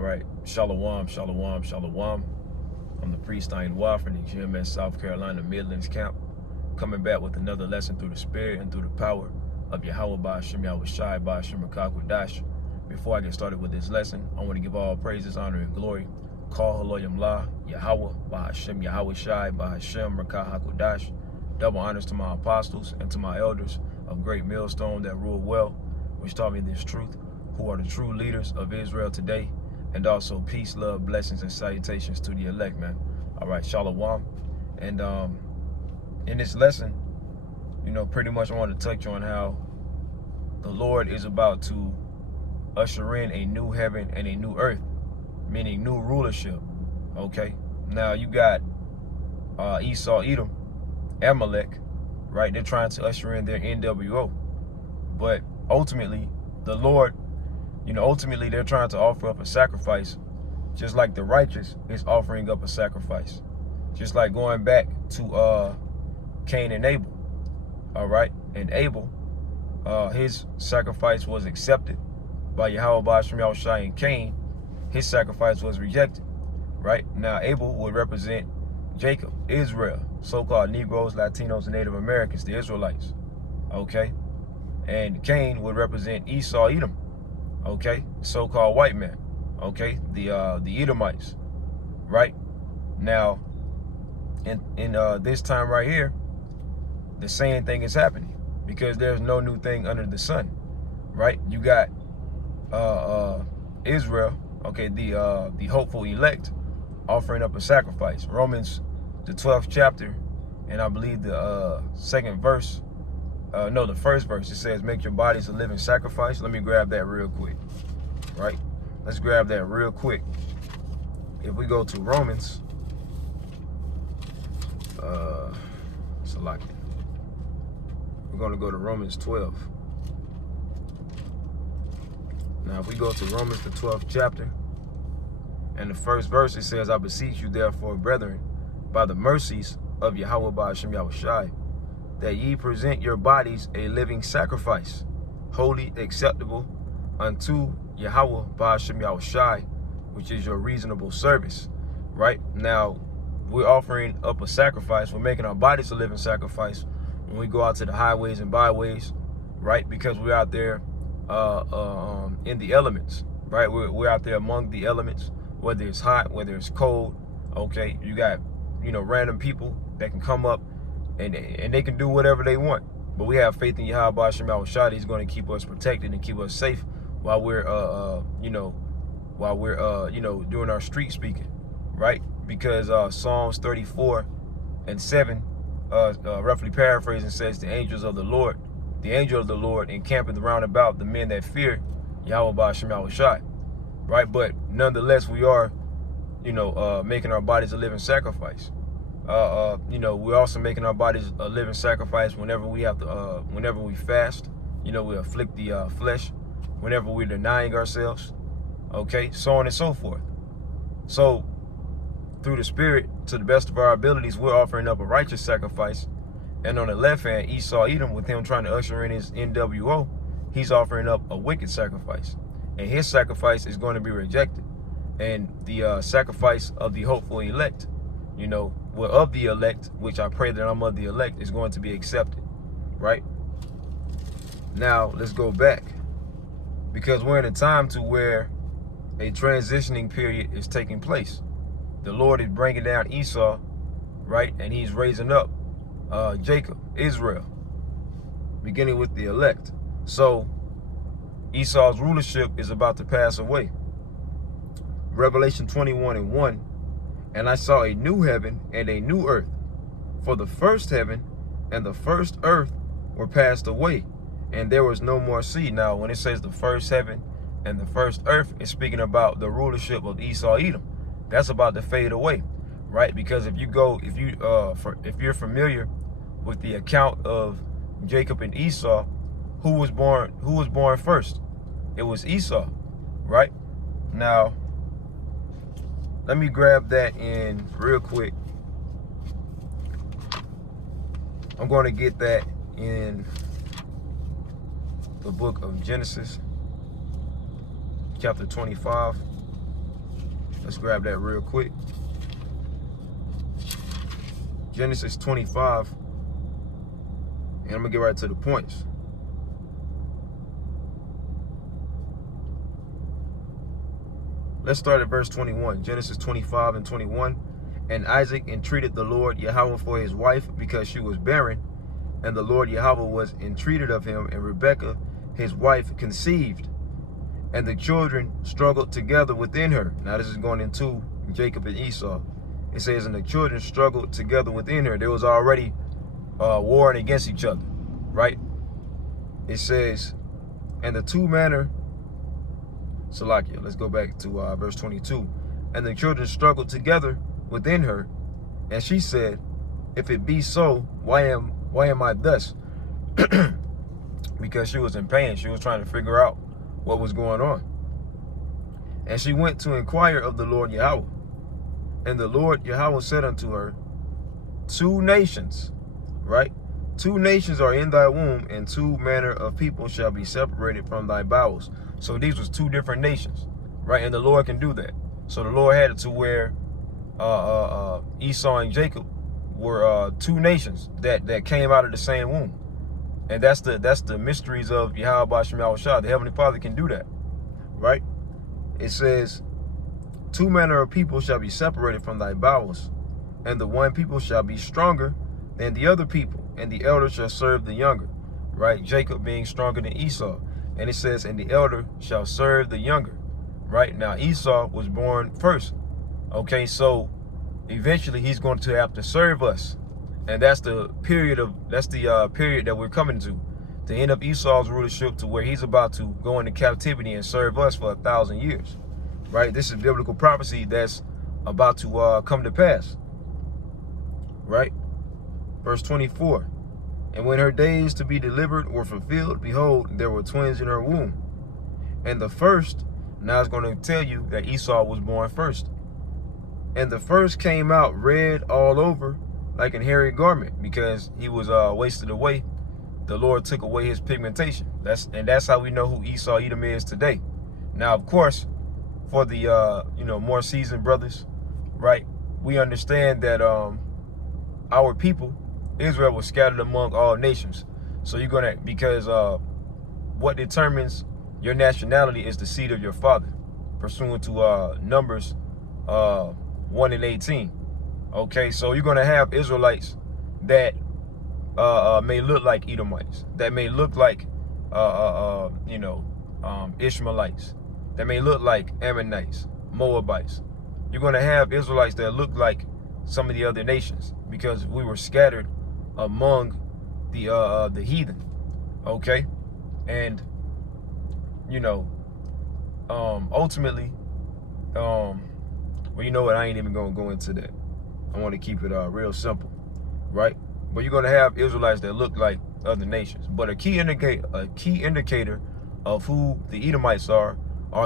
All right, Shalom, Shalom, Shalom. I'm the priest Ainwa from the GMS South Carolina Midlands camp, coming back with another lesson through the spirit and through the power of Yahweh Ba'ashem Yahweh Shai Ba'ashem Rakakwadash. Before I get started with this lesson, I want to give all praises, honor, and glory. Call Haloyam La, Yahweh Ba'ashem Yahweh Shai Ba'ashem Rakakwadash. Double honors to my apostles and to my elders of great millstone that rule well, which taught me this truth, who are the true leaders of Israel today. And also peace, love, blessings, and salutations to the elect, man. All right, Shalom. And in this lesson, pretty much I want to touch on how the Lord is about to usher in a new heaven and a new earth, meaning new rulership. Okay. Now you got Esau, Edom, Amalek, right? They're trying to usher in their NWO. But ultimately, the Lord, ultimately they're trying to offer up a sacrifice, just like the righteous is offering up a sacrifice. Just like going back to Cain and Abel. All right. And Abel, his sacrifice was accepted by Yahweh Ba'ashem Yahweh Shai, and Cain, his sacrifice was rejected. Right. Now Abel would represent Jacob, Israel, so-called Negroes, Latinos, and Native Americans, the Israelites. Okay. And Cain would represent Esau, Edom. Okay, so-called white man. Okay, the Edomites. Right. Now, in this time right here, the same thing is happening, because there's no new thing under the sun. Right. You got Israel. Okay, the hopeful elect offering up a sacrifice. Romans, the 12th chapter, and I believe the second verse. No, the first verse, it says, make your bodies a living sacrifice. Let me grab that real quick, right? Let's grab that real quick. If we go to Romans, select it. We're going to go to Romans 12. Now, if we go to Romans, the 12th chapter, and the first verse, it says, I beseech you, therefore, brethren, by the mercies of Yahweh Ba'ashem Yahweh Shai, that ye present your bodies a living sacrifice, holy, acceptable unto Yahweh Ba'ashem Yahweh Shai, which is your reasonable service. Right? Now, we're offering up a sacrifice. We're making our bodies a living sacrifice when we go out to the highways and byways, right? Because we're out there in the elements, right? We're out there among the elements, whether it's hot, whether it's cold. Okay, you got, random people that can come up and they can do whatever they want. But we have faith in Yahweh Ba'ashem Yahweh Shai. He's going to keep us protected and keep us safe while we're doing our street speaking, right? Because Psalms 34:7, roughly paraphrasing, says the angel of the Lord encampeth round about the men that fear Yahweh Ba'ashem Yahweh Shai, right? But nonetheless, we are, making our bodies a living sacrifice. We're also making our bodies a living sacrifice whenever we have to, whenever we fast, we afflict the flesh, whenever we're denying ourselves, okay, so on and so forth. So through the spirit, to the best of our abilities, we're offering up a righteous sacrifice. And on the left hand, Esau, Edom, with him trying to usher in his NWO, he's offering up a wicked sacrifice. And his sacrifice is going to be rejected. And the sacrifice of the hopeful elect, of the elect, which I pray that I'm of the elect, is going to be accepted, right? Now, let's go back, because we're in a time to where a transitioning period is taking place. The Lord is bringing down Esau, right? And he's raising up Jacob, Israel, beginning with the elect. So Esau's rulership is about to pass away. Revelation 21:1, and I saw a new heaven and a new earth, for the first heaven and the first earth were passed away, and there was no more sea. Now, when it says the first heaven and the first earth, it's speaking about the rulership of Esau, Edom. That's about to fade away, right? Because if you're familiar with the account of Jacob and Esau, who was born first? It was Esau, right? Now, let me grab that in real quick. I'm going to get that in the book of Genesis, chapter 25. Let's grab that real quick. Genesis 25. And I'm going to get right to the points. Let's start at verse 21. Genesis 25 and 21. And Isaac entreated the Lord Yahweh for his wife, because she was barren. And the Lord Yahweh was entreated of him, and Rebekah, his wife, conceived. And the children struggled together within her. Now this is going into Jacob and Esau. It says, and the children struggled together within her. There was already warring against each other, right? It says, and the two manner, Salakia, let's go back to verse 22. And the children struggled together within her, and she said, if it be so, why am I thus? Because she was in pain. She was trying to figure out what was going on. And she went to inquire of the Lord Yahweh. And the Lord Yahweh said unto her, two nations, right? Two nations are in thy womb, and two manner of people shall be separated from thy bowels. So these was two different nations, right? And the Lord can do that. So the Lord had it to where Esau and Jacob were two nations that came out of the same womb. And that's the mysteries of Yahweh B'Shem Yahushua. The Heavenly Father can do that, right? It says, two manner of people shall be separated from thy bowels, and the one people shall be stronger than the other people, and the elder shall serve the younger, right? Jacob being stronger than Esau. And it says, and the elder shall serve the younger, right? Now Esau was born first, okay? So eventually he's going to have to serve us. And that's the period that we're coming to, the end of Esau's rulership, to where he's about to go into captivity and serve us for 1,000 years, right? This is biblical prophecy that's about to come to pass, right? Verse 24. And when her days to be delivered were fulfilled, behold, there were twins in her womb. And the first, now it's going to tell you that Esau was born first. And the first came out red all over, like an hairy garment, because he was wasted away. The Lord took away his pigmentation. That's how we know who Esau Edom is today. Now, of course, for the more seasoned brothers, right? We understand that our people, Israel, was scattered among all nations. So you're gonna, because what determines your nationality is the seed of your father, pursuant to Numbers 1 and 18. Okay, so you're gonna have Israelites that may look like Edomites, that may look like Ishmaelites, that may look like Ammonites, Moabites. You're gonna have Israelites that look like some of the other nations, because we were scattered among the heathen. Okay, and ultimately, well, you know what? I ain't even gonna go into that. I want to keep it real simple, right? But you're gonna have Israelites that look like other nations. But a key indicator of who the Edomites are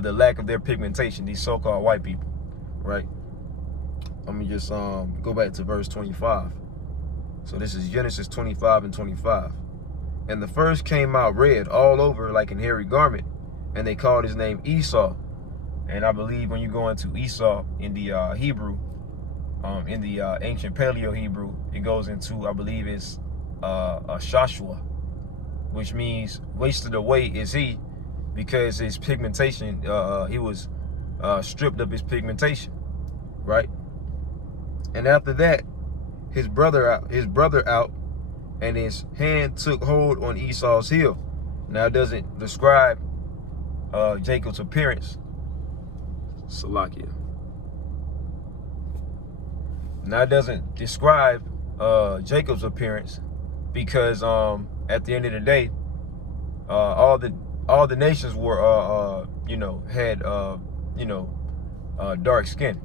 the lack of their pigmentation. These so-called white people, right? Let me just go back to verse 25. So this is Genesis 25 and 25. And the first came out red all over like an hairy garment, and they called his name Esau. And I believe when you go into Esau in the Hebrew, in the ancient Paleo Hebrew, it goes into, I believe it's Shashua, which means wasted away is he, because his pigmentation, he was stripped of his pigmentation, right? And after that, his brother out, and his hand took hold on Esau's heel. Now it doesn't describe Jacob's appearance. Salakia. Now it doesn't describe Jacob's appearance, because at the end of the day, all the nations were had dark skin.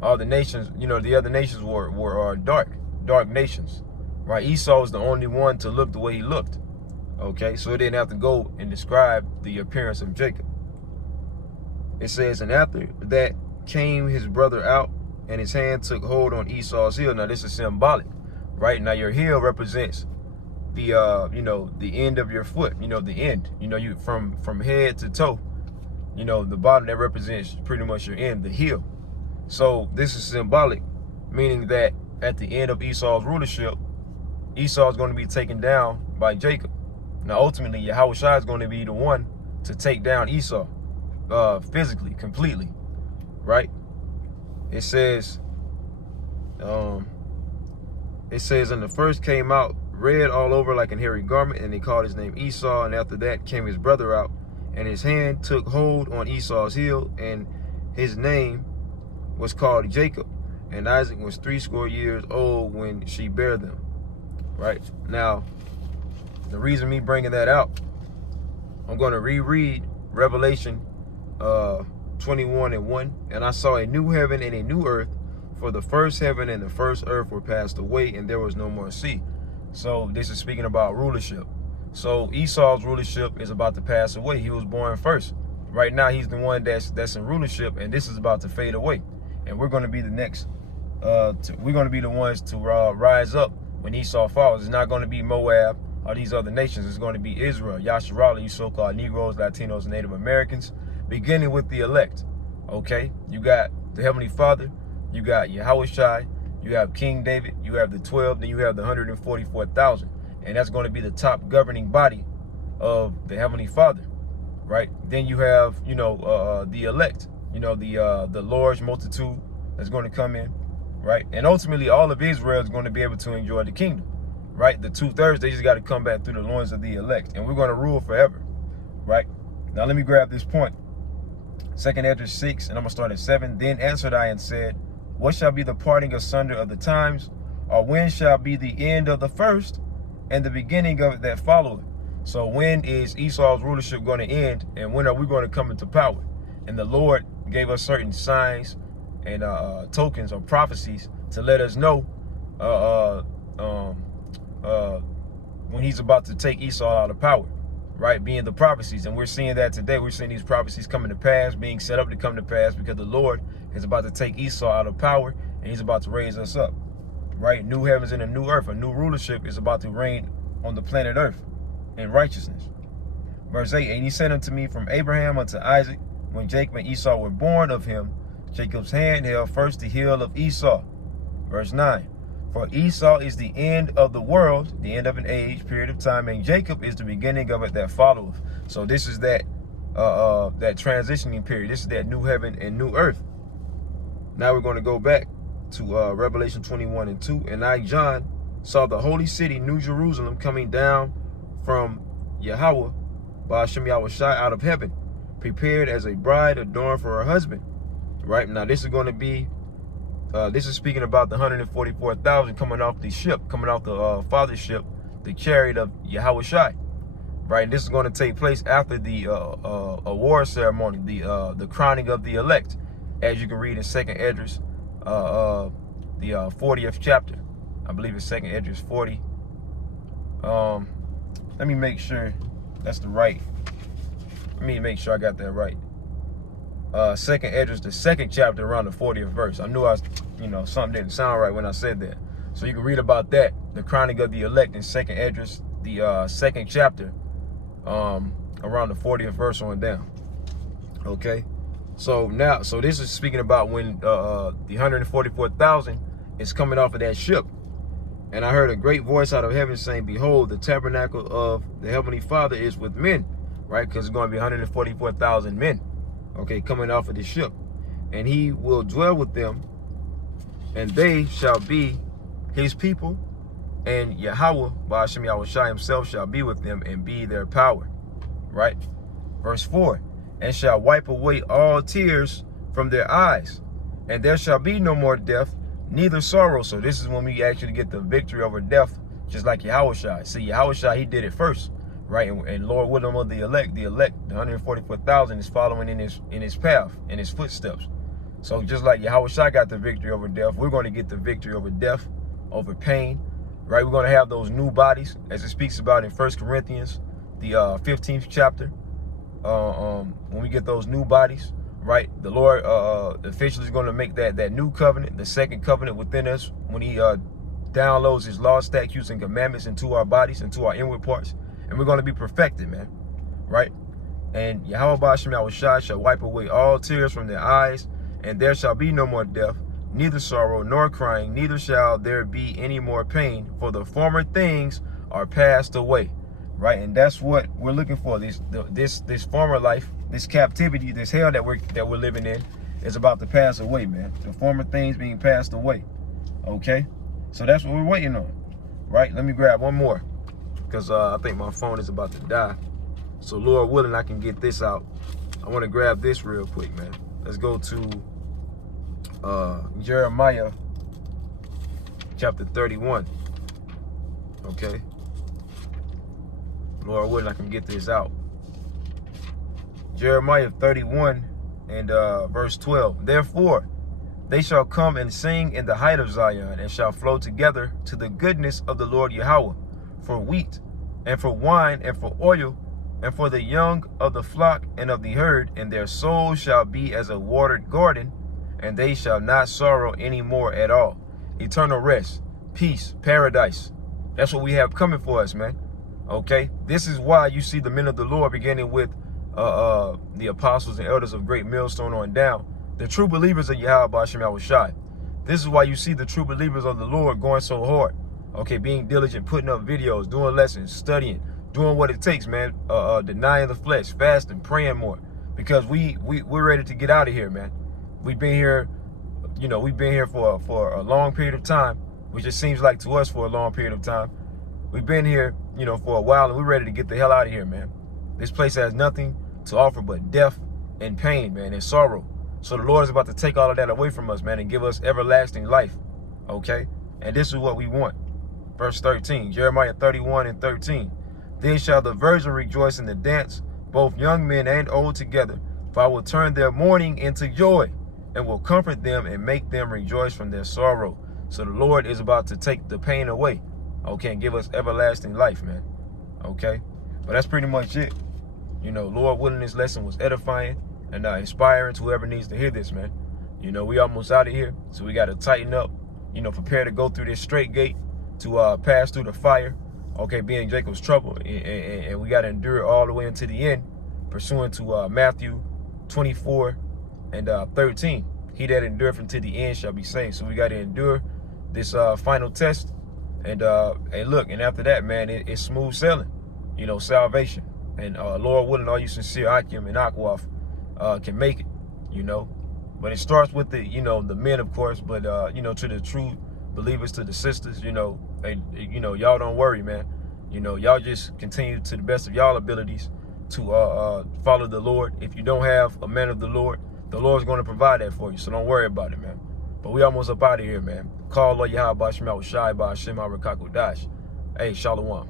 All the nations, the other nations were dark nations, right? Esau was the only one to look the way he looked. Okay, so it didn't have to go and describe the appearance of Jacob. It says, and after that came his brother out, and his hand took hold on Esau's heel. Now this is symbolic, right? Now your heel represents the the end of your foot, the end, you from head to toe, the bottom, that represents pretty much your end, the heel. So this is symbolic, meaning that at the end of Esau's rulership, Esau is going to be taken down by Jacob. Now, ultimately, Yahushua is going to be the one to take down Esau, physically, completely, right? It says, and the first came out red all over like an hairy garment, and they called his name Esau. And after that came his brother out, and his hand took hold on Esau's heel, and his name was called Jacob. And Isaac was 80 years old when she bare them. Right? Now, the reason me bringing that out, I'm going to reread Revelation 21:1. And I saw a new heaven and a new earth, for the first heaven and the first earth were passed away, and there was no more sea. So this is speaking about rulership. So Esau's rulership is about to pass away. He was born first. Right now, he's the one that's in rulership, and this is about to fade away. And we're going to be the next. We're going to be the ones to rise up when Esau falls. It's not going to be Moab or these other nations. It's going to be Israel, Yasharala, you so-called Negroes, Latinos, and Native Americans, beginning with the elect. Okay, you got the Heavenly Father, you got Yahushua, you have King David, you have the 12, then you have the 144,000, and that's going to be the top governing body of the Heavenly Father, right? Then you have, the elect, the large multitude that's going to come in, right? And ultimately, all of Israel is going to be able to enjoy the kingdom, right? The 2/3, they just got to come back through the loins of the elect, and we're going to rule forever, right? Now, let me grab this point. 2nd Esdras 6, and I'm going to start at 7. Then answered I and said, what shall be the parting asunder of the times? Or when shall be the end of the first and the beginning of it that followeth? So when is Esau's rulership going to end, and when are we going to come into power? And the Lord gave us certain signs and tokens or prophecies to let us know when he's about to take Esau out of power, right? Being the prophecies. And we're seeing that today. We're seeing these prophecies coming to pass, being set up to come to pass, because the Lord is about to take Esau out of power, and he's about to raise us up, right? New heavens and a new earth. A new rulership is about to reign on the planet earth in righteousness. Verse 8, and he said unto me, from Abraham unto Isaac, when Jacob and Esau were born of him, Jacob's hand held first the heel of Esau. Verse 9, for Esau is the end of the world, the end of an age, period of time, and Jacob is the beginning of it that followeth. So this is that transitioning period. This is that new heaven and new earth. Now we're going to go back to Revelation 21:2. And I, John, saw the holy city, New Jerusalem, coming down from Yahweh, by Hashem Yahushua, out of heaven, prepared as a bride adorned for her husband. Right now, this is going to be, this is speaking about the 144,000 coming off the ship, coming off the Father's ship, the chariot of Yahushua. Right, and this is going to take place after the award ceremony, the crowning of the elect, as you can read in 2nd Esdras, the 40th chapter. I believe it's 2nd Esdras 40. Let me make sure that's the right. Let me make sure I got that right. 2nd Esdras, the 2nd chapter, around the 40th verse. I knew I was, something didn't sound right when I said that. So you can read about that, the crowning of the elect, in 2nd Esdras, the 2nd chapter, around the 40th verse on down. Okay. So this is speaking about when the 144,000 is coming off of that ship. And I heard a great voice out of heaven saying, behold, the tabernacle of the Heavenly Father is with men, right? Because it's going to be 144,000 men, okay, coming off of the ship. And he will dwell with them, and they shall be his people, and Yahweh, by Hashem Yahushua himself, shall be with them and be their power, right? Verse 4, and shall wipe away all tears from their eyes, and there shall be no more death, neither sorrow. So this is when we actually get the victory over death, just like Yahushua. See, Yahushua, he did it first, right? And Lord William of the elect, the 144,000 is following in his path, in his footsteps. So just like Yahushua got the victory over death, we're going to get the victory over death, over pain, right? We're going to have those new bodies, as it speaks about in 1 Corinthians, the 15th chapter. When we get those new bodies, right, the Lord officially is going to make that new covenant, the second covenant within us, when he downloads his laws, statutes, and commandments into our bodies, into our inward parts, and we're going to be perfected, man, right? And Yahweh Ba'ashem Yahushua shall wipe away all tears from their eyes, and there shall be no more death, neither sorrow nor crying, neither shall there be any more pain, for the former things are passed away. Right, and that's what we're looking for. This former life, this captivity, this hell that we're living in, is about to pass away, man. The former things being passed away. Okay, so that's what we're waiting on. Right, let me grab one more, because I think my phone is about to die. So Lord willing, I can get this out. I want to grab this real quick, man. Let's go to Jeremiah chapter 31. Okay. Lord willing, I can get this out. Jeremiah 31 and verse 12. Therefore, they shall come and sing in the height of Zion, and shall flow together to the goodness of the Lord Yahweh, for wheat, and for wine, and for oil, and for the young of the flock and of the herd, and their soul shall be as a watered garden, and they shall not sorrow any more at all. Eternal rest, peace, paradise. That's what we have coming for us, man. Okay, this is why you see the men of the Lord, beginning with the apostles and elders of Great Millstone on down, the true believers of Yahweh Ba'ashem Yahushai. This is why you see the true believers of the Lord going so hard. Okay, being diligent, putting up videos, doing lessons, studying, doing what it takes, man. Denying the flesh, fasting, praying more, because we're ready to get out of here, man. We've been here, you know, we've been here for a long period of time, which it seems like to us for a long period of time. We've been here, you know, for a while, and we're ready to get the hell out of here, man. This place has nothing to offer but death and pain, man, and sorrow. So the Lord is about to take all of that away from us, man, and give us everlasting life, okay? And this is what we want. Verse 13, Jeremiah 31 and 13. Then shall the virgin rejoice in the dance, both young men and old together, for I will turn their mourning into joy, and will comfort them and make them rejoice from their sorrow. So the Lord is about to take the pain away, okay, and give us everlasting life, man, okay? But that's pretty much it. You know, Lord willing, this lesson was edifying and inspiring to whoever needs to hear this, man. You know, we almost out of here, so we got to tighten up, you know, prepare to go through this straight gate to pass through the fire, okay, being Jacob's trouble. And we got to endure all the way into the end, pursuant to Matthew 24 and 13. He that endureth unto the end shall be saved. So we got to endure this final test. And look, and after that, man, it's smooth sailing, you know, salvation. And Lord willing, all you sincere Akim and Akwaf can make it, you know. But it starts with the, you know, the men, of course, but, you know, to the true believers, to the sisters, you know, you know, y'all don't worry, man. You know, y'all just continue to the best of y'all abilities to follow the Lord. If you don't have a man of the Lord's going to provide that for you. So don't worry about it, man. But we almost up out of here, man. Call Lord Yahweh Ba'ashem Yahushai Ba'ashem Arakakodash. Hey, Shalom.